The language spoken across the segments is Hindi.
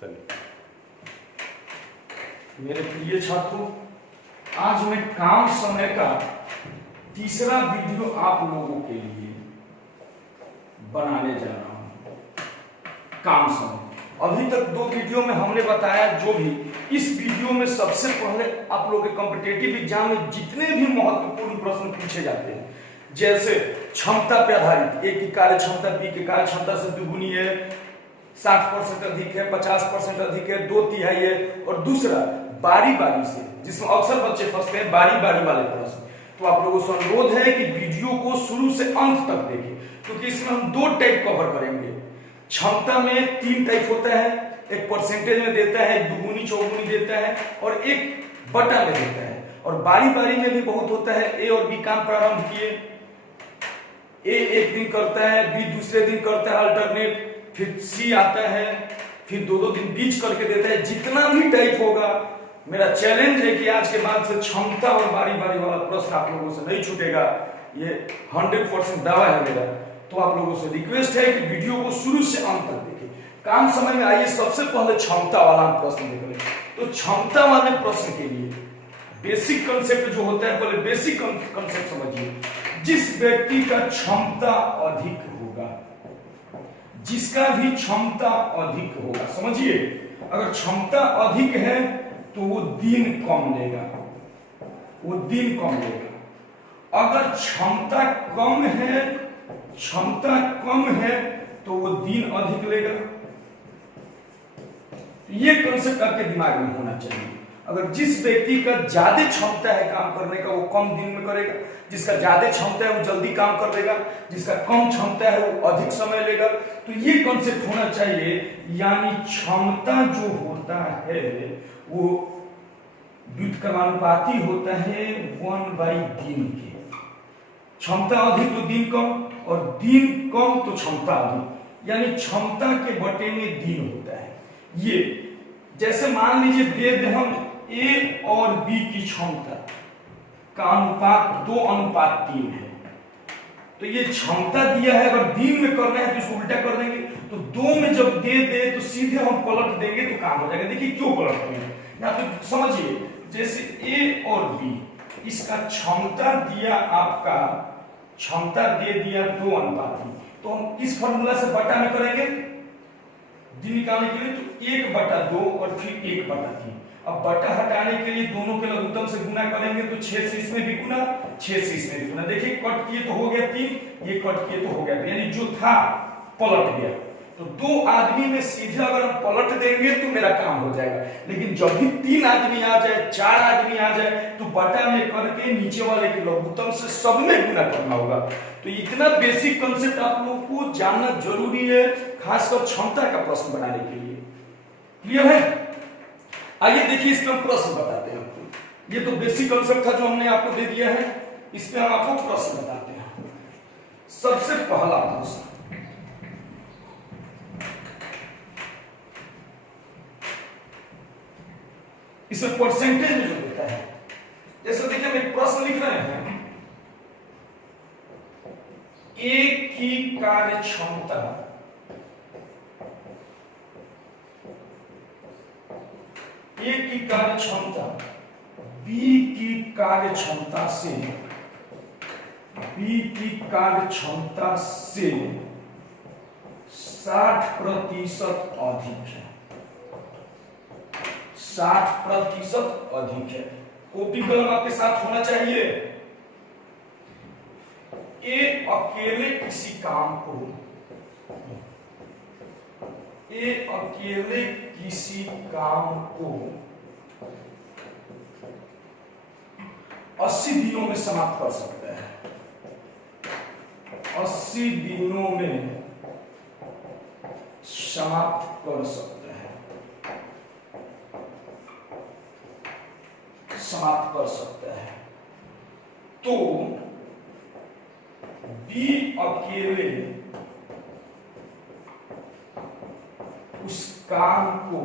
चलिए। मेरे प्रिय छात्रों, आज मैं काम समय का तीसरा वीडियो आप लोगों के लिए बनाने जा रहा हूं। काम समय, अभी तक दो वीडियो में हमने बताया जो भी, इस वीडियो में सबसे पहले आप लोगों के कॉम्पिटिटिव एग्जाम में जितने भी महत्वपूर्ण प्रश्न पूछे जाते हैं, जैसे क्षमता पर आधारित, ए की कार्य क्षमता बी की कार्य क्षमता से दुगुनी है, 60% अधिक है, 50% अधिक है, 2/3 है, और दूसरा बारी बारी से, जिसमें अक्सर बच्चे फंसते हैं, बारी बारी वाले प्रश्न। तो आप लोगों से अनुरोध है कि वीडियो को शुरू से अंत तक देखें, क्योंकि इसमें हम दो टाइप कवर करेंगे। क्षमता में 3 टाइप होता है, एक परसेंटेज में देता है, दुगुनी चौगुनी देता है, और एक बटा में देता है। और बारी बारी में भी बहुत होता है, ए और बी काम प्रारंभ किए, ए एक दिन करता है, बी दूसरे दिन करता है अल्टरनेट, फिर सी आता है, फिर दो दिन बीच करके देता है। जितना भी टाइप होगा, मेरा चैलेंज है कि आज के बाद से क्षमता और बारी बारी वाला प्रश्न आप लोगों से नहीं छूटेगा, ये 100% दावा है मेरा। तो आप लोगों से रिक्वेस्ट है कि वीडियो को शुरू से अंत तक देखें। काम समय में आइए सबसे पहले क्षमता वाला हम प्रश्न देख लें। तो क्षमता वाले प्रश्न के लिए बेसिक कंसेप्ट जो होता है, पहले बेसिक कंसेप्ट समझिए। जिस व्यक्ति का क्षमता अधिक होगा, जिसका भी क्षमता अधिक होगा, समझिए, अगर क्षमता अधिक है तो वो दिन कम लेगा, वो दिन कम लेगा। अगर क्षमता कम है, क्षमता कम है तो वो दिन अधिक लेगा। ये कंसेप्ट आपके दिमाग में होना चाहिए। अगर जिस व्यक्ति का ज्यादा क्षमता है काम करने का, वो कम दिन में करेगा, जिसका ज्यादा क्षमता है वो जल्दी काम कर लेगा, जिसका कम क्षमता है वो अधिक समय लेगा। तो ये कंसेप्ट होना चाहिए, यानी क्षमता जो होता है वो व्युत्क्रमानुपाती होता है 1/दिन के। क्षमता अधिक तो दिन कम, और दिन कम तो क्षमता अधिक, यानी क्षमता के बटे में दिन होता है। ये जैसे मान लीजिए दे दे हम ए और बी की क्षमता का अनुपात 2:3 है, तो ये क्षमता दिया है, अगर दिन में करना है तो इसको उल्टा कर देंगे। तो 2 में जब दे दे तो सीधे हम पलट देंगे तो काम हो जाएगा। देखिए क्यों पलटते हैं, यहाँ पे समझिए। जैसे ए और बी, इसका क्षमता दिया, आपका क्षमता दे दिया 2:3, तो हम इस फॉर्मूला से बटा में करेंगे दिन निकालने के लिए, तो 1/2 और फिर 1/3। अब बटा हटाने के लिए दोनों के लघुत्तम से गुना करेंगे, तो 6 से इसमें भी गुना, 6 से इसमें भी गुना। देखिए कट किए तो हो गया 3, ये कट किए तो हो गया, यानी जो था पलट गया। तो 2 आदमी में सीधे अगर हम पलट देंगे तो मेरा काम हो जाएगा। लेकिन जब भी 3 आदमी आ जाए, 4 आदमी आ जाए, तो बटा में करके नीचे वाले के लघुत्तम से सब में गुना करना होगा। तो इतना बेसिक कंसेप्ट आप लोगों को जानना जरूरी है, खासकर क्षमता का प्रश्न बनाने के लिए। क्लियर है? आइए देखिए, इसमें हम प्रश्न बताते हैं आपको। ये तो बेसिक कंसेप्ट था जो हमने आपको दे दिया है, इसमें हम आपको प्रश्न बताते हैं। सबसे पहला प्रश्न, इसमें परसेंटेज जो देता है, जैसे देखिए हम एक प्रश्न लिख रहे हैं, ए की कार्य क्षमता ए की कार्य क्षमता बी की कार्य क्षमता से, बी की कार्य क्षमता से 60% अधिक है, 60% अधिक है। कॉपी कलम आपके साथ होना चाहिए। ए अकेले किसी काम को, ए अकेले किसी काम को 80 दिनों में समाप्त कर सकता है, 80 दिनों में समाप्त कर सकता है, समाप्त कर सकता है। तो बी अकेले उस काम को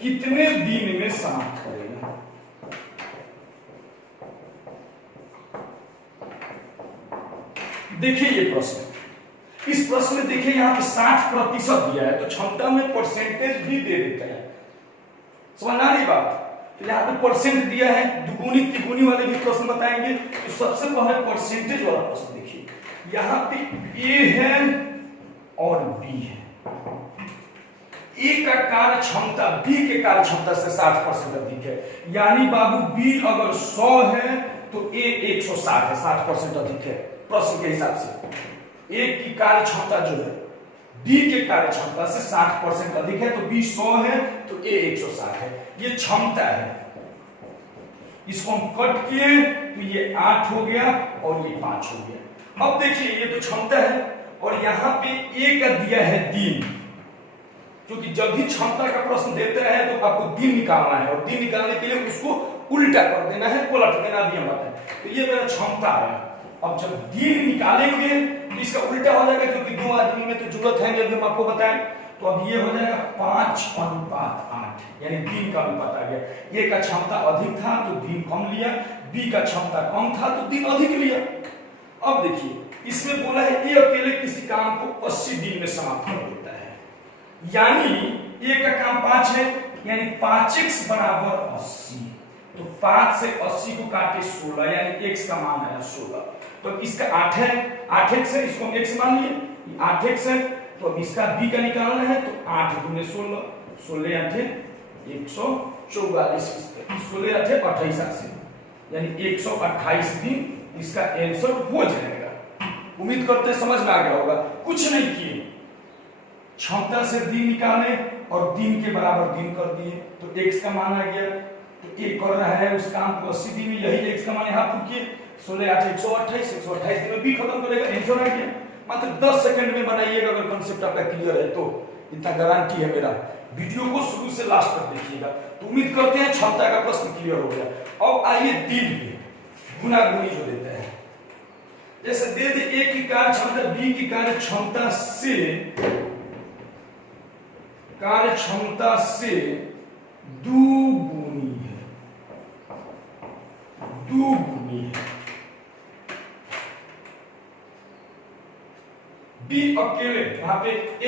कितने दिन में समाप्त करेगा? देखिए ये प्रश्न, इस प्रश्न में देखिए यहाँ पे 60% दिया है, तो क्षमता में परसेंटेज भी दे देता है। समझ आ रही बात? तो यहाँ पे परसेंट दिया है, दुगुनी तिगुनी वाले भी प्रश्न बताएंगे। तो सबसे पहले परसेंटेज वाला प्रश्न देखिए, यहाँ पे ए है और बी है। ए का कार्य क्षमता बी के कार्य क्षमता से 60% अधिक है, यानी बाबू बी अगर 100 है तो ए 160 है, 60% अधिक है प्रश्न के हिसाब से। ए की कार्य क्षमता जो है बी के कार्य क्षमता से 60% अधिक है, तो बी 100 है तो ए 160 है। ये क्षमता है। इसको हम कट किए तो ये 8 हो गया और ये 5 हो गया। अब देखिए ये तो क्षमता है, और यहां पे ए का दिया है दिन, क्योंकि जब भी क्षमता का प्रश्न देता है तो आपको दिन निकालना है, और दिन निकालने के लिए उसको उल्टा कर देना है, पलट देना दिया होता है। तो ये मेरा क्षमता है। अब जब दिन निकालेंगे तो इसका उल्टा हो जाएगा, क्योंकि 2 आदमी में तो जरूरत है, जब हम आपको बताएं। तो अब ये हो जाएगा 5:8, यानी दिन का अनुपात आ गया। ए का क्षमता अधिक था तो दिन कम लिया, बी का क्षमता कम था तो दिन अधिक लिया। अब देखिए इसमें बोला है ए अकेले किसी काम को 80 दिन में समाप्त कर देता है, यानी ए का काम 5 है, यानी 5x बराबर 80। तो 5 से 80 को काटे 16, यानी x का मान आया 16। तो इसका 8 है, 8x है, इसको हम x मान लिए, 8x है। तो अब इसका b का निकालना है, तो 8 गुने 16, 16 8 144, 16 8 28, यानी 128 दिन इसका आंसर हो जाएगा। उम्मीद करते हैं समझ में आ गया होगा। कुछ नहीं किए, क्षमता से दिन निकाले और दिन के बराबर दिन कर दिए, तो x का मान आ गया। तो एक कर रहा है उस काम को 80 दिन में, यही x का मान यहाँ पुट किए, 16 8 128, 128 दिन में b खत्म करेगा, आंसर आ गया। मात्र 10 सेकंड में बनाइएगा, अगर कंसेप्ट आपका क्लियर है तो। इतना गारंटी है मेरा। वीडियो को शुरू से लास्ट तक देखिएगा। तो उम्मीद करते हैं क्षमता का प्रश्न क्लियर हो गया। अब आइए दिन पे गुना गुनी जो देते हैं, जैसे दे दे ए की कार्य क्षमता बी की कार्य क्षमता से दुगुनी है, दुगुनी है। बी अकेले, यहाँ पे ए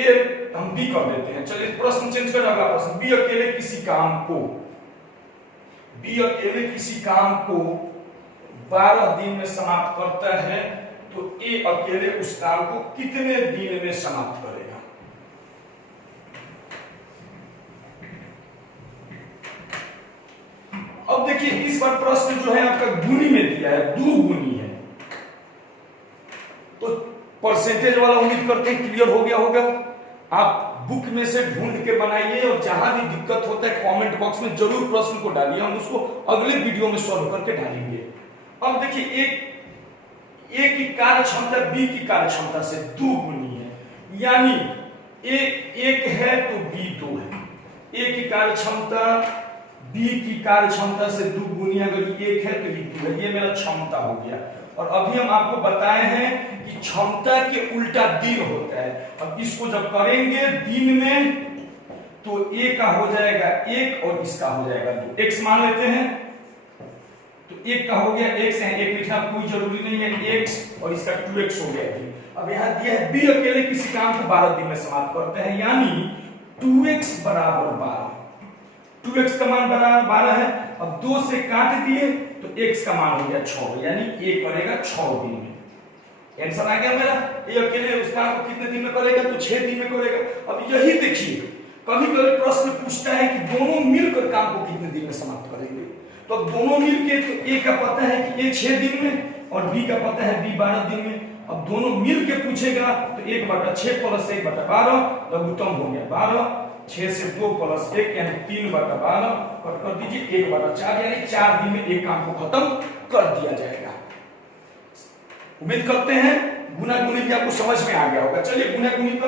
हम बी कर देते हैं, चलिए प्रश्न चेंज कर, अगला प्रश्न। बी अकेले किसी काम को 12 दिन में समाप्त करता है, तो ए अकेले उस काम को कितने दिन में समाप्त करेगा? अब देखिए इस बार प्रश्न जो है आपका गुनी में दिया है, दुगुनी है। तो परसेंटेज वाला उम्मीद करते हैं क्लियर हो गया होगा। आप बुक में से ढूंढ के बनाइए, और जहां भी दिक्कत होता है कमेंट बॉक्स में जरूर प्रश्न को डालिए, हम उसको अगले वीडियो में सॉल्व करके डालेंगे। अब देखिए ए की कार्य क्षमता बी की कार्य क्षमता से दुगुनी है, यानी ए 1 है तो बी 2 है। ए की कार्य क्षमता बी की कार्य क्षमता से दुगुनी, अगर 1 है तो बी 2 है। ये मेरा क्षमता हो गया। और अभी हम आपको बताए हैं कि क्षमता के उल्टा दिन होता है। अब इसको जब करेंगे दिन में, तो ए का हो जाएगा 1 और इसका हो जाएगा 2। x मान लेते हैं, तो 1 का हो गया x है, 1 लिखना कोई जरूरी नहीं है, x और इसका 2x हो गया। अब यहाँ दिया है बी अकेले किसी काम को 12 दिन में समाप्त करते हैं, यानी 2x बराबर 12। 2x का मान बराबर 12 है। अब 2 से काट दिए तो x का मान हो गया 6, यानी a करेगा 6 दिन में। आंसर आ गया मेरा। ये अकेले उस काम को कितने दिन में करेगा? तो 6 दिन में करेगा। अब यही देखिए, कभी कभी प्रश्न पूछता है कि दोनों मिलकर काम को कितने दिन में समाप्त करेंगे। तो अब दोनों मिलके, तो a का पता है कि a 6 दिन में और b का पता है b 12 दिन में। अब दोनों मिलके पूछेगा तो 1/6 + 1/12 लघुत्तम हो गया 12, 6 से 2 + 1 यानी 3/12 कट कर दीजिए 1/4, यानी 4 दिन में एक काम को खत्म कर दिया जाएगा। उम्मीद करते हैं गुना गुनी की आपको समझ में आ गया होगा। चलिए गुना गुनी का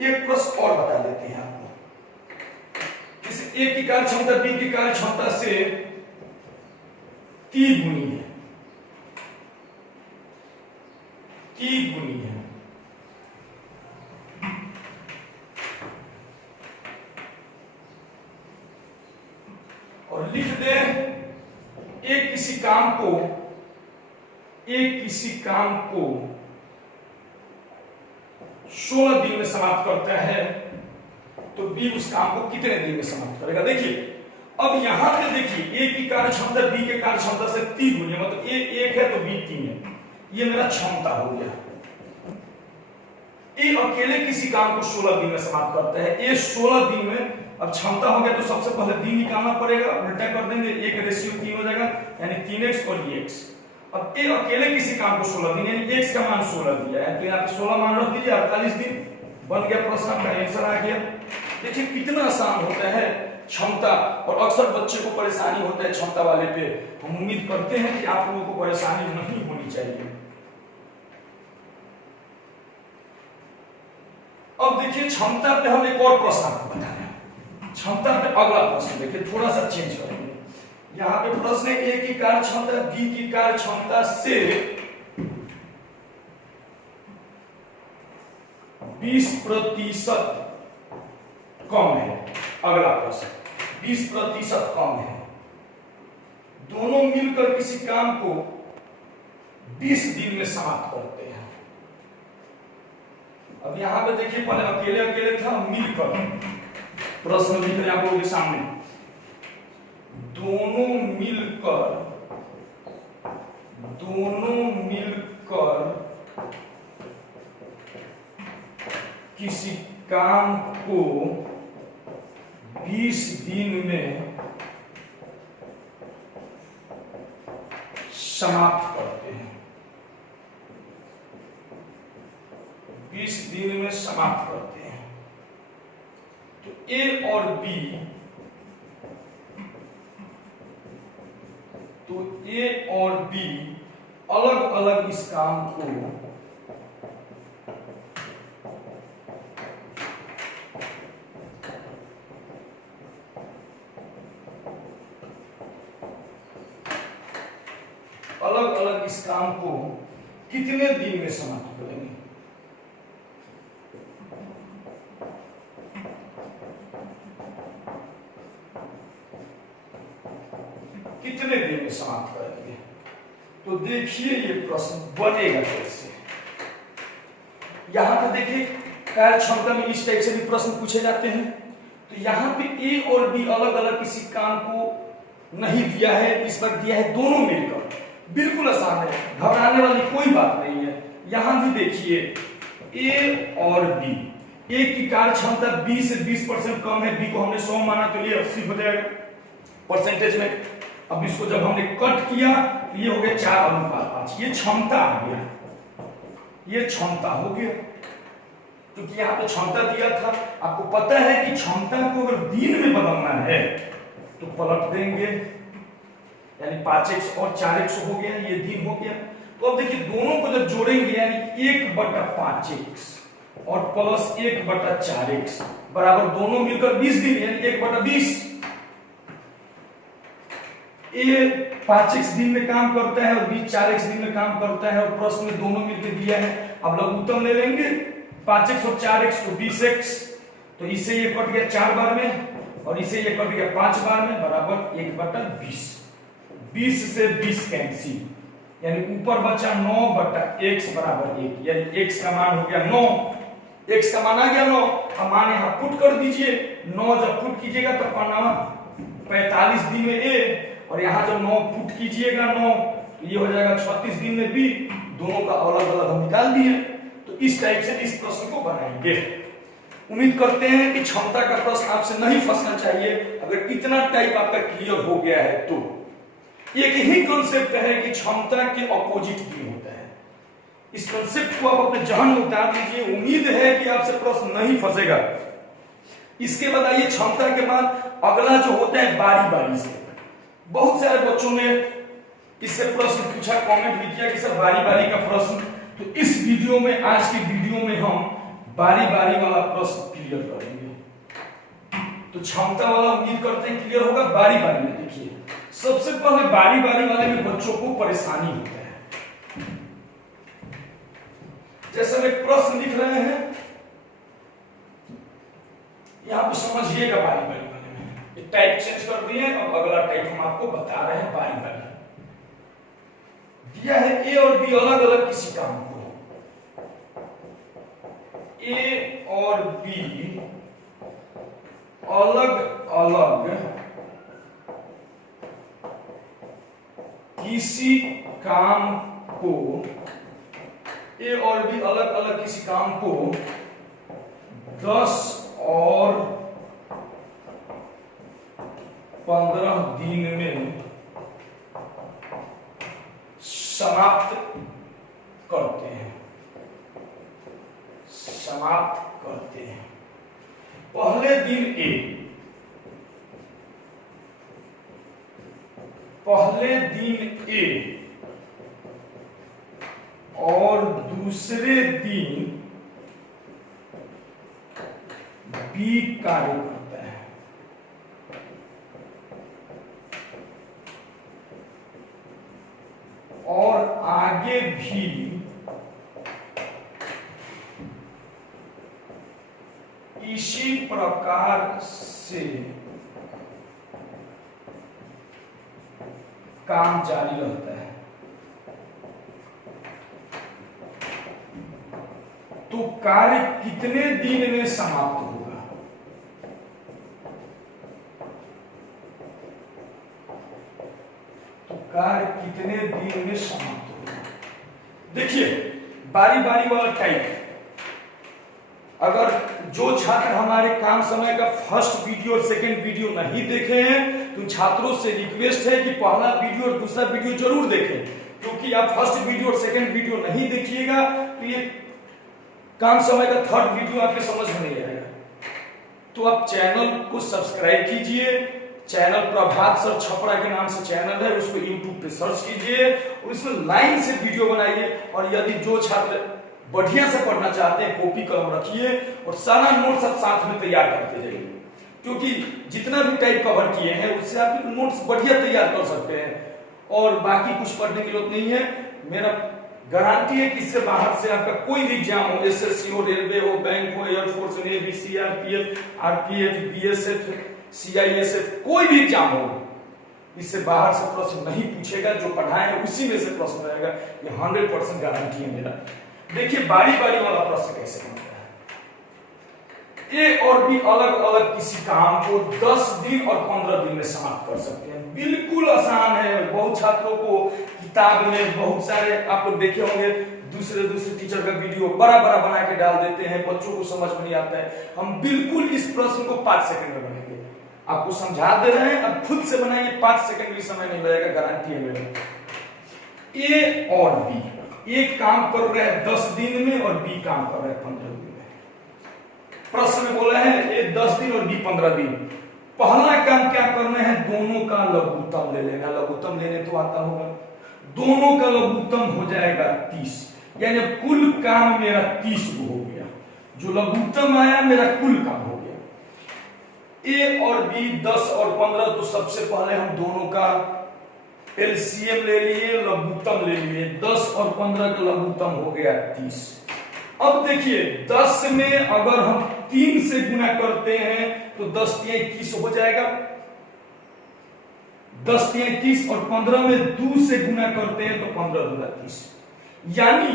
एक प्रश्न और बता देते हैं आपको। इस ए की कार्य क्षमता बी की कार्य क्षमता से 3 गुनी है, 3 गुनी है। और लिख दे एक किसी काम को 16 दिन में समाप्त करता है तो बी उस काम को कितने दिन में समाप्त करेगा। देखिए अब यहां पे देखिए ए की कार्य क्षमता बी के कार्य क्षमता से 3 गुनी, मतलब ए 1 है तो बी 3 है, ये मेरा क्षमता हो गया। ए अकेले किसी काम को 16 दिन में समाप्त करता है, ए 16 दिन में। अब क्षमता हो गया तो सबसे पहले दिन निकालना पड़ेगा, उल्टा कर देंगे, 1:3 हो जाएगा यानी 3x और ये x। अब ए अकेले किसी काम को 16 दिन यानी x का मान 16 दिया है तो यहाँ पे 16 मान रख दीजिए, 48 दिन बन गया, प्रश्न का आंसर आ गया। देखिए कितना आसान होता है क्षमता, और अक्सर बच्चे को परेशानी होता है क्षमता वाले पे। हम उम्मीद करते हैं कि आप लोगों को परेशानी नहीं होनी चाहिए। अब देखिए क्षमता पे हम एक और प्रश्न आपको बता रहे हैं। क्षमता पे अगला प्रश्न देखिए, थोड़ा सा चेंज करेंगे। यहाँ पे प्रश्न है ए की कार्य क्षमता बी की कार्य क्षमता से 20% कम है। अगला प्रश्न 20% कम है, दोनों मिलकर किसी काम को 20 दिन में समाप्त करते हैं। अब यहां पे देखिए पहले अकेले अकेले था, मिलकर प्रश्न लिख रहे हैं आप लोगों के सामने, दोनों मिलकर किसी काम को 20 दिन में समाप्त करते हैं, 20 दिन में समाप्त करते हैं। तो ए और बी, अलग अलग इस काम को कितने दिन में समाप्त करेंगे। कितने दिन में समाप्त करेंगे, तो देखिए ये प्रश्न बनेगा कैसे। यहां पे देखिए कार्य क्षमता में इस टाइप से भी प्रश्न पूछे जाते हैं। तो यहां पे ए और बी अलग अलग किसी काम को नहीं दिया है, इस पर दिया है दोनों मिलकर। बिल्कुल आसान है, घबराने वाली कोई बात नहीं है। यहां भी देखिए ए और बी, ए की कार्य क्षमता 20 से 20% कम है, बी को हमने 100 माना तो ये 80 हो जाएगा परसेंटेज में। अब इसको जब हमने कट किया तो ये हो गया 4:5, ये क्षमता आ गया, ये क्षमता हो गया। क्योंकि यहाँ पे क्षमता दिया था, आपको पता है कि क्षमता को अगर दिन में बदलना है तो पलट देंगे, यानी 5x और 4x हो गया, ये दिन हो गया। तो अब देखिए दोनों को जब जोड़ेंगे यानी 1/5x और प्लस 1/4x बराबर दोनों मिलकर 20 दिन यानी 1/20। ए 5x दिन में काम करता है और बी 4x दिन में काम करता है, और प्रश्न में दोनों मिलकर दिया है। अब लघुत्तम ले लेंगे 5x और 4x को 20x, तो इसे ये कट गया 4 बार में और इसे ये कट गया 5 बार में, बराबर 1/20। 20 से 20 कैंसिल, यानी ऊपर बचा 9/x बराबर 1, यानी x का मान हो गया 9, x का मान आ गया 9। अब मान यहां पुट कर दीजिए, 9 जब पुट कीजिएगा तो पन्ना 45 दिन में a, और यहां जब 9 पुट कीजिएगा 9 तो ये हो जाएगा 36 दिन में b। दोनों का अलग अलग हम निकाल दिए। तो इस टाइप से इस प्रश्न को बनाएंगे। उम्मीद करते हैं कि क्षमता का प्रश्न आपसे नहीं फंसना चाहिए। अगर इतना टाइप आपका क्लियर हो गया है तो एक ही कंसेप्ट है कि क्षमता के अपोजिट भी होता है। इस कंसेप्ट को आप अपने जहन में उतार लीजिए। उम्मीद है कि आपसे प्रश्न नहीं फंसेगा। इसके बाद आइए क्षमता के बाद अगला जो होता है बारी बारी से। बहुत सारे बच्चों ने इससे प्रश्न पूछा, कमेंट भी किया कि सर बारी बारी का प्रश्न। तो इस वीडियो में, आज की वीडियो में हम बारी बारी वाला प्रश्न क्लियर करेंगे। तो क्षमता वाला उम्मीद करते हैं क्लियर होगा। बारी बारी में देखिए, सबसे पहले बारी बारी वाले में बच्चों को परेशानी होता है। जैसे हम एक प्रश्न लिख रहे हैं, यहां पर समझिएगा बारी बारी वाले में। ये टाइप चेंज कर दिए, अब अगला टाइप हम आपको बता रहे हैं बारी बारी। दिया है ए और बी अलग अलग किसी काम को, ए और बी अलग अलग किसी काम को, ए और बी अलग अलग किसी काम को 10 और 15 दिन में समाप्त करते हैं, समाप्त करते हैं। पहले दिन ए, पहले दिन ए और दूसरे दिन बी कार्य करता है। और आगे भी इसी प्रकार से काम जारी रहता है। तो कार्य कितने दिन में समाप्त होगा? तो कार्य कितने दिन में समाप्त होगा? देखिए, बारी बारी वाला टाइप। अगर जो छात्र हमारे काम समय का फर्स्ट वीडियो और सेकंड वीडियो नहीं देखे हैं तो छात्रों से रिक्वेस्ट है कि पहला वीडियो और दूसरा वीडियो जरूर देखें, क्योंकि आप फर्स्ट वीडियो और सेकंड वीडियो नहीं देखिएगा तो ये काम समय का थर्ड वीडियो आपके समझ में नहीं आएगा। तो आप चैनल को सब्सक्राइब कीजिए। चैनल प्रभात सर छपरा के नाम से चैनल है, उसको यूट्यूब पे सर्च कीजिए और इसमें लाइन से वीडियो बनाइए। और यदि जो छात्र बढ़िया से पढ़ना चाहते हैं, कॉपी कलम रखिए और सारा नोट्स आप साथ में तैयार करते जाइए, क्योंकि जितना भी टाइप कवर किए हैं उससे आप नोट्स बढ़िया तैयार कर सकते हैं और बाकी कुछ पढ़ने की जरूरत नहीं है। मेरा गारंटी है कि इससे बाहर से आपका कोई भी एग्जाम हो, एसएससी हो, रेलवे हो, बैंक हो, air force, navy, CRPF, RPF, BSF, CISF, कोई भी एग्जाम हो, इससे बाहर से प्रश्न नहीं पूछेगा। जो पढ़ाए हैं उसी में से प्रश्न रहेगा, ये 100% गारंटी है मेरा। देखिए बारी बारी वाला प्रश्न कैसे बनता है। ए और बी अलग अलग किसी काम को 10 दिन और 15 दिन में समाप्त कर सकते हैं। बिल्कुल आसान है। बहुत छात्रों को किताब में बहुत सारे आप लोग देखे होंगे, दूसरे टीचर का वीडियो बड़ा बड़ा बना के डाल देते हैं, बच्चों को समझ में नहीं आता है। हम बिल्कुल इस प्रश्न को 5 सेकंड में बनाएंगे, आपको समझा दे रहे हैं, अब खुद से बनाइए, 5 सेकंड भी समय नहीं लगेगा, गारंटी है मेरा। ए और बी एक काम कर रहे हैं 10 दिन में और बी काम कर रहे हैं 15 दिन में। प्रश्न में बोला है ए 10 दिन और बी 15 दिन। पहला काम क्या करना है? दोनों का लघुत्तम ले लेना। लघुत्तम लेने तो आता होगा। दोनों का लघुत्तम हो जाएगा 30, यानी कुल काम मेरा 30 हो गया। जो लघुत्तम आया मेरा कुल काम हो गया। ए और बी 10 और 15, तो सबसे पहले हम दोनों का एलसीएम ले लिए, लघुत्तम ले लिए। 10 और 15 का लघुत्तम हो गया 30। अब देखिए 10 में अगर हम 3 से गुना करते हैं तो 10 तिया 21 हो जाएगा। 10 तिया 21 और 15 में 2 से गुना करते हैं तो 15 दूना 30। यानी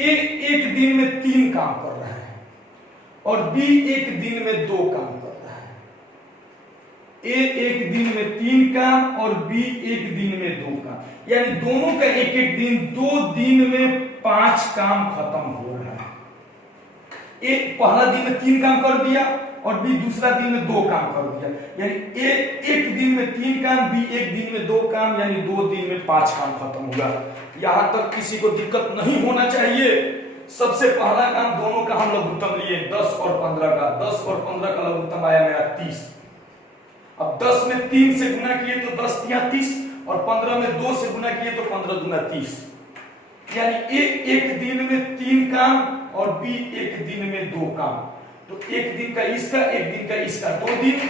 ए एक दिन में 3 काम कर रहा है और बी एक दिन में 2 काम कर रहा है। ए एक दिन में 3 काम और बी एक दिन में 2 काम, यानी दोनों का एक एक दिन, 2 दिन में 5 काम खत्म हो रहा है। एक पहला दिन में 3 काम कर दिया और बी दूसरा दिन में 2 काम कर दिया, यानी ए एक दिन में 3 काम, बी एक दिन में 2 काम, यानी 2 दिन में 5 काम खत्म होगा। यहां तक किसी को दिक्कत नहीं होना चाहिए। सबसे पहला काम दोनों का हम लघुत्तम लिए 10 और 15 का। 10 और 15 का लघुत्तम आया मेरा 30। अब 10 में 3 से गुना किए तो 10 तिया 30 और 15 में 2 से गुना किए तो 15 दूना 30, यानी ए एक दिन में 3 काम और बी एक दिन में 2 काम। तो एक दिन का इसका, एक दिन का इसका, 2 दिन,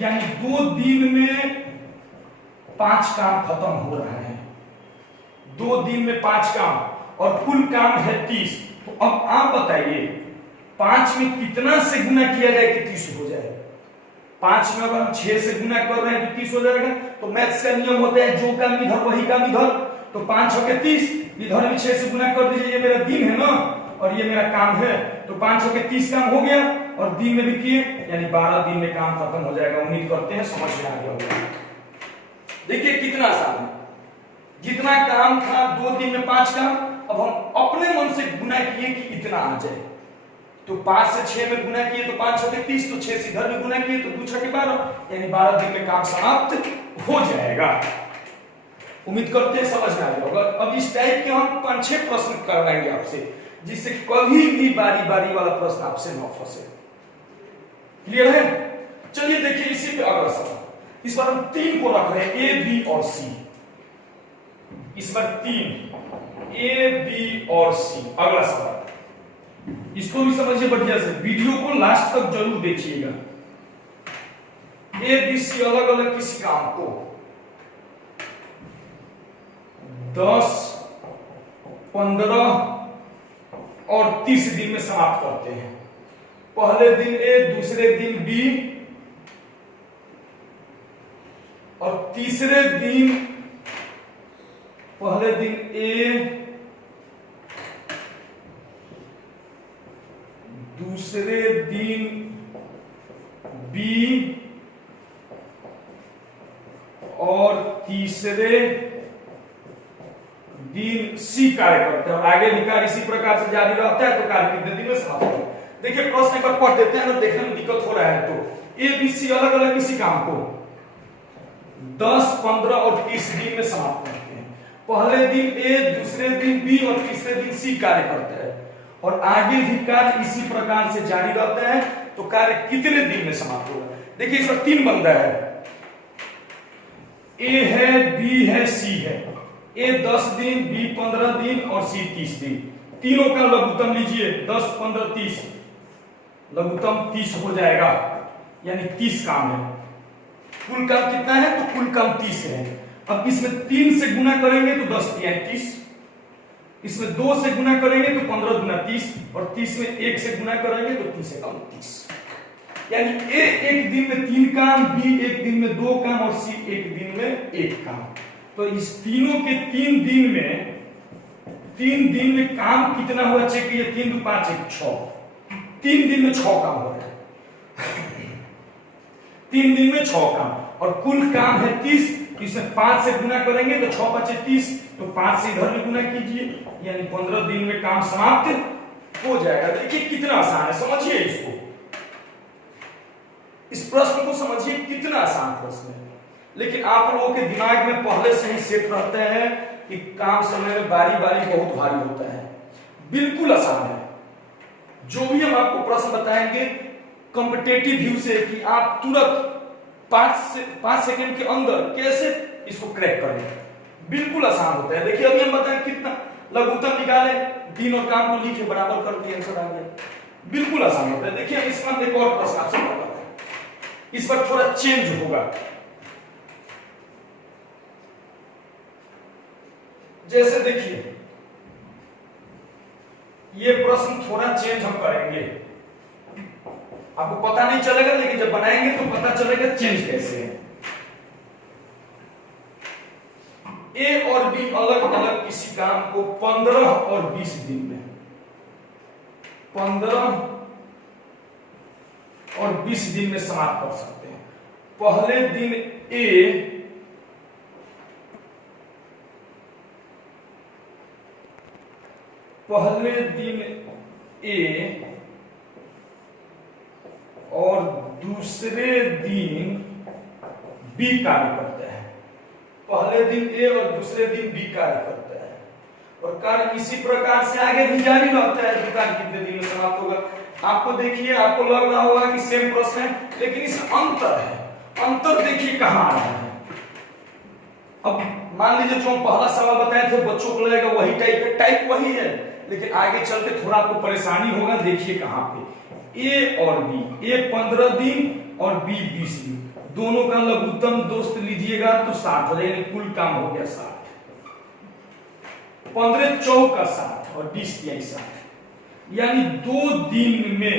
यानी 2 दिन में 5 काम खत्म हो रहा है। 2 दिन में 5 काम और कुल काम है 30। तो अब आप बताइए 5 में कितना से गुना किया जाए कि 30 हो जाए? 5 में अगर हम 6 से गुना कर रहे हैं तो 30 हो जाएगा। तो मैथ्स का नियम होता है जो काम इधर वही काम इधर। तो 5 हो गया 30, इधर भी 6 से गुना कर दीजिए, ये मेरा दिन है ना। और ये मेरा काम है, तो 5 6 के 30 काम हो गया और दिन में भी किए, यानी 12 दिन में काम खत्म हो जाएगा। उम्मीद करते हैं समझ में आ गया होगा। देखिए कितना आसान है, जितना काम था 2 दिन में 5 काम, अब हम अपने मन से गुना किए कि इतना आ जाए, तो 5 से 6 में गुना किए तो 5 6 के 30, तो 6 से इधर में गुना किए तो 2 6 के 12, यानी 12 दिन में काम समाप्त हो जाएगा। उम्मीद करते हैं समझ में आ गया होगा। अब इस टाइप के हम 5 6 प्रश्न करवाएंगे आपसे, जिससे कभी भी बारी बारी वाला प्रश्न आपसे न फंसे। क्लियर है? चलिए देखिए इसी पे अगला सवाल। इस बार हम 3 को रख रहे हैं, ए बी और सी। इस बार 3 ए बी और सी। अगला सवाल इसको भी समझिए बढ़िया से, वीडियो को लास्ट तक जरूर देखिएगा। ए बी सी अलग अलग किसी काम को 10 15 और 30 दिन में समाप्त करते हैं। पहले दिन ए, दूसरे दिन बी और तीसरे दिन, पहले दिन ए, दूसरे दिन बी और तीसरे दिन सी कार्य करते हैं। और आगे भी कार्य इसी प्रकार से जारी रहता है, तो कार्य कितने दिन में समाप्त होता है। देखिए प्रश्न एक बार पढ़ देते हैं, अगर देखने में दिक्कत हो रहा है तो। ए बी सी अलग अलग किसी काम को 10 15 और 30 दिन में समाप्त करते हैं। पहले दिन ए, दूसरे दिन बी और तीसरे दिन सी कार्य करता है, और आगे भी कार्य इसी प्रकार से जारी रहता है, तो कार्य कितने दिन में समाप्त होगा। देखिए इस पर 3 बंदा है, ए है, बी है, सी है। ए 10 दिन, बी 15 दिन और सी 30 दिन। तीनों का लघुत्तम लीजिए, 10 15 30, लघुत्तम 30 हो जाएगा, यानी 30 काम है। कुल काम कितना है, तो कुल काम 30 है। अब इसमें 3 से गुना करेंगे तो 10 3 30, इसमें 2 से गुना करेंगे तो 15 गुना 30, और 30 में 1 से गुना करेंगे तो 30 से कम 30, यानी ए एक दिन में 3 काम, बी एक दिन में 2 काम और सी एक दिन में 1 काम। तो इस तीनों के 3 दिन में काम कितना हुआ चेक कीजिए। 3 2 5 1 6, 3 दिन में 6 काम हो रहा है। 3 दिन में 6 काम, और कुल काम है 30, इसमें 5 से गुना करेंगे तो 6 5 30, तो 5 से इधर भी गुना कीजिए, यानी 15 दिन में काम समाप्त हो जाएगा। देखिए कितना आसान है, समझिए इसको, इस प्रश्न को समझिए, कितना आसान प्रश्न है। लेकिन आप लोगों के दिमाग में पहले से ही सेट रहते हैं कि काम समय में बारी बारी बहुत भारी होता है। बिल्कुल आसान है। जो भी हम आपको प्रश्न बताएंगे कॉम्पिटेटिव व्यू से, कि आप तुरंत 5 सेकंड के अंदर कैसे इसको क्रैक करें, बिल्कुल आसान होता है। देखिए अभी हम बताएं कितना लघुत्तम निकाले, दिन और काम को लिखे, बराबर कर दिए, आंसर आ गया। बिल्कुल आसान होता है। देखिए इसमें हम एक और प्रश्न आपसे करते हैं, इस पर थोड़ा चेंज होगा। जैसे देखिए ये प्रश्न थोड़ा चेंज हम करेंगे, आपको पता नहीं चलेगा, लेकिन जब बनाएंगे तो पता चलेगा चेंज कैसे है। ए और बी अलग अलग किसी काम को 15 और 20 दिन में, 15 और 20 दिन में समाप्त कर सकते हैं। पहले दिन ए, पहले दिन ए और दूसरे दिन बी कार्य करता है। पहले दिन ए और दूसरे दिन बी कार्य करता है, और कार्य इसी प्रकार से आगे भी जारी रहता है। तो कार्य कितने दिन में समाप्त होगा। आपको देखिए, आपको लग रहा होगा कि सेम प्रश्न है, लेकिन इसमें अंतर है। अंतर देखिए कहां आ रहा है। अब मान लीजिए जो हम पहला सवाल बताए थे, बच्चों को लगेगा वही टाइप है, टाइप वही है, लेकिन आगे चल के थोड़ा आपको परेशानी होगा। देखिए कहां पे ए और बी, ए 15 दिन और बी 20 दिन, दोनों का लघुत्तम दोस्त लीजिएगा तो 60 हो जाएगा, कुल काम हो गया 60। 15 चौका 60 और 20 तिहाई 60, यानी 2 दिन में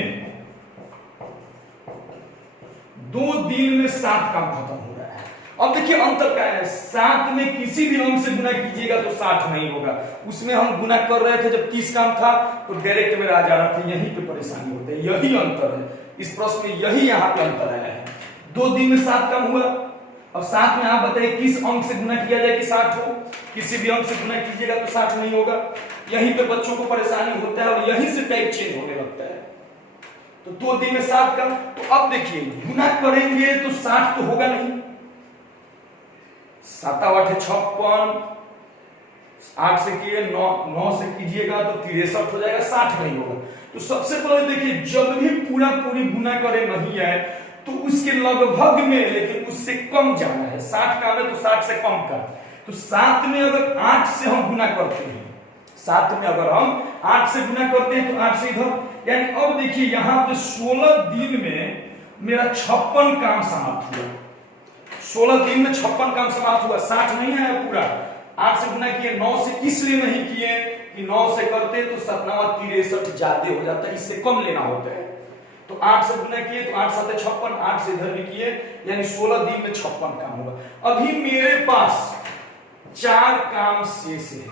7 काम खत्म हो रहा है। अब देखिए अंतर क्या है, 7 में किसी भी अंक से गुना कीजिएगा तो 60 नहीं होगा। उसमें हम गुना कर रहे थे जब 30 काम था तो डायरेक्ट में आ जा रहा था, यहीं पे परेशानी होती है, यही अंतर है इस प्रश्न में, यही यहाँ पे अंतर आया है। 2 दिन में 7 काम हुआ। अब 7 में आप बताइए किस अंक से गुना किया जाए कि 60 हो, किसी भी अंक से गुना कीजिएगा तो 60 नहीं होगा। यहीं पे बच्चों को परेशानी होता है और यहीं से टाइप चेंज होने लगता है। तो 2 दिन में 7 काम, तो अब देखिए गुना करेंगे तो 60 तो होगा नहीं, 7 8 56, 8 से किए 9 से कीजिएगा तो 63 हो जाएगा, 60 नहीं होगा। तो सबसे पहले देखिए जब भी पूरी गुना करे नहीं है तो उसके लगभग में, लेकिन उससे कम जाना है। 60 का है तो 60 से कम का। तो 7 में अगर 8 से हम गुना करते हैं, 7 में अगर हम 8 से गुना करते हैं तो 8 से इधर, यानी अब देखिए यहां पे 16 दिन में मेरा 56 काम समाप्त हुआ। 16 दिन में 56 काम समाप्त हुआ, 60 नहीं आया पूरा। 8 से गुना किए, 9 से इसलिए नहीं किए कि 9 से करते तो 57 63 ज्यादा हो जाता है, इससे कम लेना होता है। तो 8 से गुना किए तो 8 7 56, 8 से इधर भी किए, यानी 16 दिन में 56 काम होगा। अभी मेरे पास 4 काम शेष है,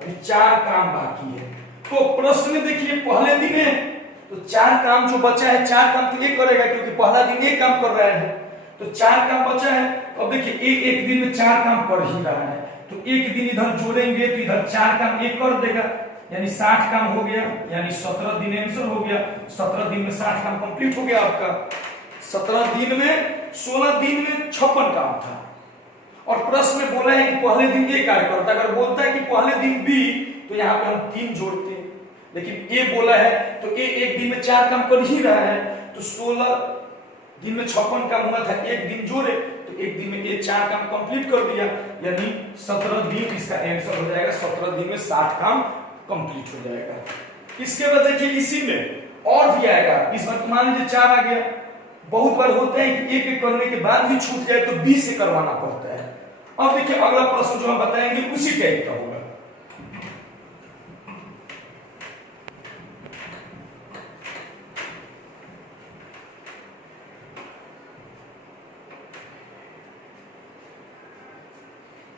अभी 4 काम बाकी है। तो प्रश्न में देखिए पहले दिन है तो 4 काम जो बचा है, 4 काम तो ये करेगा क्योंकि पहला दिन एक काम कर रहा है, तो 4 काम बचा है। तो अब देखिए एक दिन में 4 काम कर ही रहा है, तो एक दिन इधर जोड़ेंगे तो इधर 4 काम एक कर देगा, यानी 60 काम हो गया, यानी 17 दिन आंसर हो गया। 17 दिन में 60 काम कंप्लीट हो गया आपका। 17 दिन में 16 दिन में 56 काम था। और प्रश्न में बोला है कि पहले दिन ये कार्य करता है, अगर बोलता है कि पहले दिन बी तो यहाँ पे हम 3 जोड़ते हैं, लेकिन ए बोला है तो ए एक दिन में 4 काम कर ही रहा है, तो 16 दिन में 56 काम हुआ था, एक दिन जोड़े तो एक दिन में ये 4 काम कंप्लीट कर दिया, यानी 17 दिन इसका आंसर हो जाएगा। 17 दिन में 60 काम कंप्लीट हो जाएगा। इसके बाद देखिए इसी में और भी आएगा, इस बार मान लीजिए 4 आ गया। बहुत बार होता है कि एक करने के बाद भी छूट जाए तो 20 से करवाना पड़ता है। अब देखिए अगला प्रश्न जो हम बताएंगे उसी टाइप का होगा।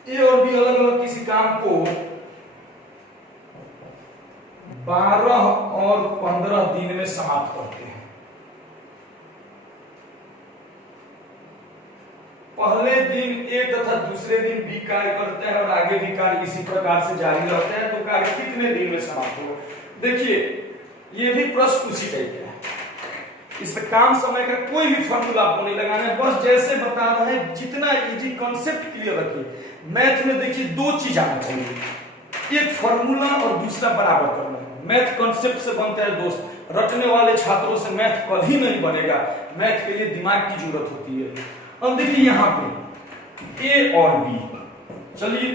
ए और बी अलग अलग किसी काम को 12 और 15 दिन में समाप्त करते हैं। पहले दिन ए तथा दूसरे दिन बी कार्य करता है और आगे भी कार्य इसी प्रकार से जारी रहता है, तो कार्य कितने दिन में समाप्त होगा? देखिए ये भी प्रश्न उसी टाइप का है। इसमें काम समय का कोई भी फॉर्मूला आपको नहीं लगाना है, बस जैसे बता रहे हैं जितना इजी कॉन्सेप्ट क्लियर रखिए। मैथ में देखिए 2 चीज आना चाहिए, एक फॉर्मूला और दूसरा बराबर करना। मैथ कॉन्सेप्ट से बनता है दोस्त, रटने वाले छात्रों से मैथ कभी नहीं बनेगा। मैथ के लिए दिमाग की जरूरत होती है। अब देखिए यहाँ पे ए और बी, चलिए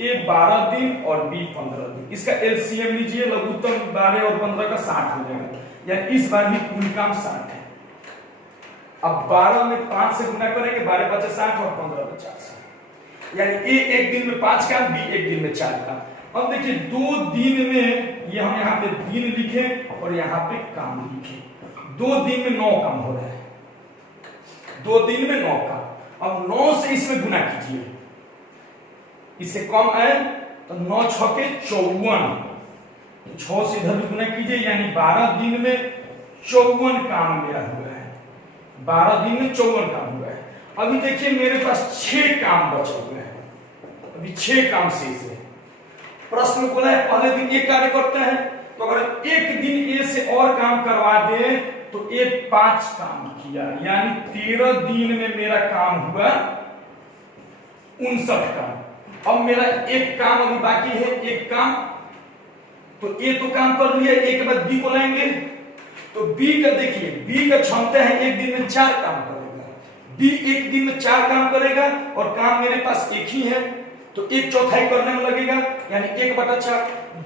ए 12 दिन और बी 15 दिन, इसका एलसीएम लीजिए, लघुत्तम 12 और 15 का 60 हो जाएगा, यानी इस बार भी कुल काम 60 है। अब 12 में 5 से गुना करेंगे, 12 5 60 और 15 50, यानी ए एक दिन में 5 काम, बी एक दिन में 4 काम। अब देखिए 2 दिन में, ये हम यहाँ पे दिन लिखे और यहाँ पे काम लिखे, 2 दिन में 9 काम हो रहा है, 2 दिन में 9 काम। अब 9 से इसमें गुना कीजिए, इससे कम आए तो 9 6 54, तो 6 से इधर भी गुना कीजिए, यानी 12 दिन में 54 काम मेरा हुआ है। 12 दिन में 54 काम हुआ है। अभी देखिए मेरे पास 6 काम बचे हुए हैं, अभी 6 काम शेष है। प्रश्न बोला है पहले दिन ये कार्य करता है, तो अगर एक दिन ए से और काम करवा दे तो ए 5 काम किया, यानी 13 दिन में मेरा काम हुआ 59 काम। अब मेरा एक काम अभी बाकी है, एक काम, तो ए तो काम कर लिया, ए के बाद बी को लाएंगे, तो बी का देखिए, बी का क्षमता है एक दिन में 4 काम करेगा, बी एक दिन में 4 काम करेगा और काम मेरे पास एक ही है, तो 1/4 करने में लगेगा, यानी 1/4।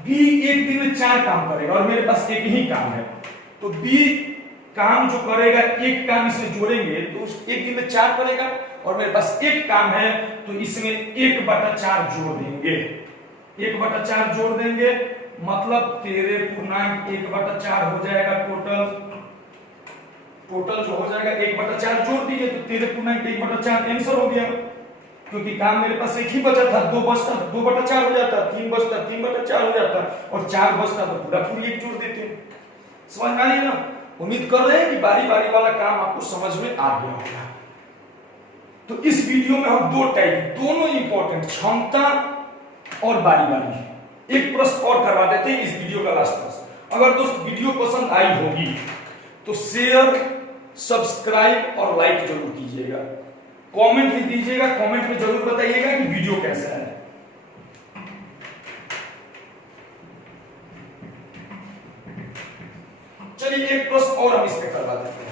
बी एक दिन में 4 काम करेगा और मेरे पास एक ही काम है, तो बी काम जो करेगा, एक काम इसमें जोड़ेंगे तो उस एक दिन में 4 करेगा और मेरे पास एक काम है, तो इसमें 1/4 जोड़ देंगे, 1/4 जोड़ देंगे, मतलब 13.1/4 हो जाएगा टोटल जो हो जाएगा 1/4 जोड़ दिए तो 13 आंसर हो गया, क्योंकि काम मेरे पास एक ही बचा था, 2 बचता 2/4 हो जाता, 3 बचता 3/4 हो जाता और 4 बचता तो पूरा पूरी एक जोड़ देते। समझ में आई ना? उम्मीद कर रहे हैं कि बारी बारी वाला काम आपको समझ में आ गया होगा। तो इस वीडियो में हम 2 टाइप, दोनों इंपॉर्टेंट, क्षमता और बारी बारी, एक प्रश्न और करवा देते हैं इस वीडियो का लास्ट प्रश्न। अगर दोस्त वीडियो पसंद आई होगी तो शेयर, सब्सक्राइब और लाइक जरूर कीजिएगा, कमेंट भी दीजिएगा, कमेंट में जरूर बताइएगा कि वीडियो कैसा है। चलिए एक प्रश्न और हम इस पे करवा देते हैं।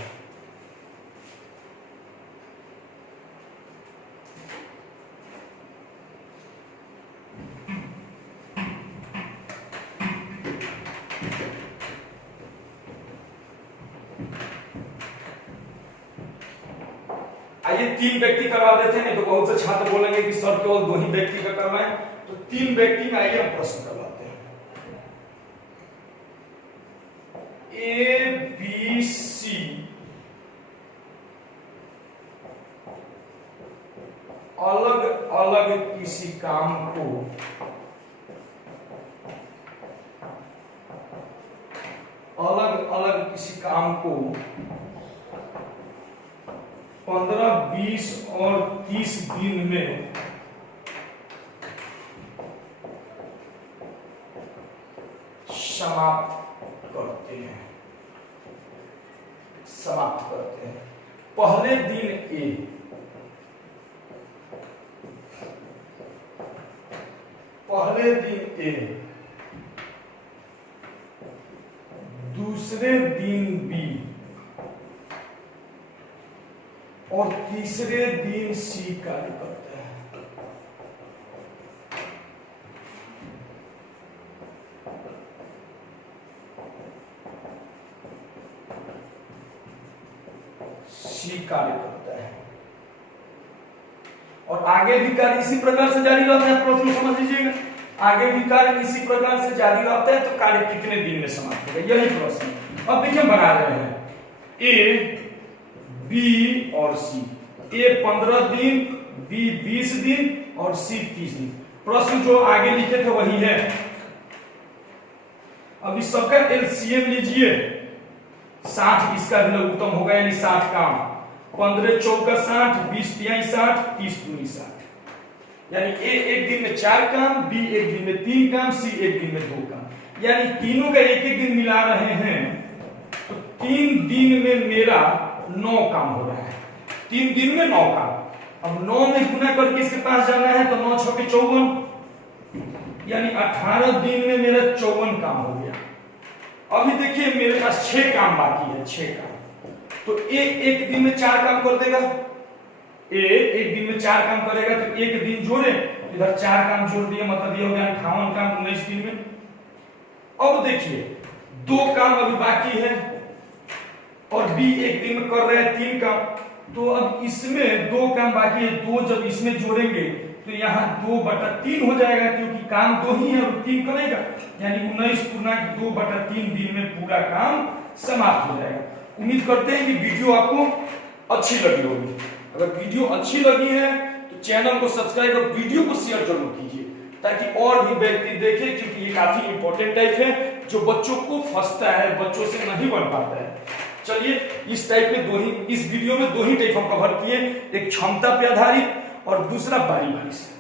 आइए 3 व्यक्ति करवा देते हैं, नहीं तो बहुत से छात्र बोलेंगे कि सर केवल 2 ही व्यक्ति का करवाएं, तो 3 व्यक्ति का आइए हम प्रश्न करवाते हैं। ए बी सी अलग अलग किसी काम को अलग अलग किसी काम को 15, 20 और 30 दिन में समाप्त करते हैं। पहले दिन ए, दूसरे दिन बी और तीसरे दिन सी कार्य करते हैं। सी कार्य करता है और आगे भी कार्य इसी प्रकार से जारी रहता है। प्रश्न समझ लीजिएगा, आगे भी कार्य इसी प्रकार से जारी रहता है तो कार्य कितने दिन में समाप्त होगा, यही प्रश्न। अब देखिए बना रहे हैं ए, बी और सी। ए 15 दिन, बी 20 दिन और सी 30 दिन। प्रश्न जो आगे लिखे थे वही है। अब इस सबका एलसीएम लीजिए, 60 इसका भी लघुत्तम होगा, यानी 60 काम। 15 चौका 60, 20 तिहाई 60, 30 दूनी 60। यानी ए एक दिन में 4 काम, बी एक दिन में 3 काम, सी एक दिन में 2 काम। यानी तीनों का एक एक दिन मिला रहे हैं तो 3 दिन में मेरा 9 काम हो रहा है। 3 दिन में 9 काम। अब 9 में गुना करके इसके पास जाना है तो 9 छके 54, यानी 18 दिन में मेरा 54 काम हो गया। अभी देखिए मेरे पास 6 काम बाकी है, 6 काम। तो ए एक दिन में 4 काम कर देगा, ए एक दिन में 4 काम करेगा तो एक दिन जोड़े, इधर 4 काम जोड़ दिए, मतलब ये हो गया 58 काम 19 दिन में। अब देखिए 2 काम अभी बाकी है और बी एक दिन में कर रहे हैं 3 काम, तो अब इसमें 2 काम बाकी है। 2 जब इसमें जोड़ेंगे तो यहाँ 2/3 हो जाएगा, क्योंकि काम 2 ही है और 3 करेगा, यानी 19/2/3 दिन में पूरा काम समाप्त हो जाएगा। उम्मीद करते हैं कि वीडियो आपको अच्छी लगी होगी। अगर वीडियो अच्छी लगी है तो चैनल को सब्सक्राइब और वीडियो को शेयर जरूर कीजिए, ताकि और भी व्यक्ति देखें, क्योंकि ये काफी इंपॉर्टेंट टाइप है जो बच्चों को फंसता है, बच्चों से नहीं बन पाता है। चलिए इस टाइप में इस वीडियो में 2 ही टाइप हम कवर किए, एक क्षमता पे आधारित और दूसरा बारी बारी से।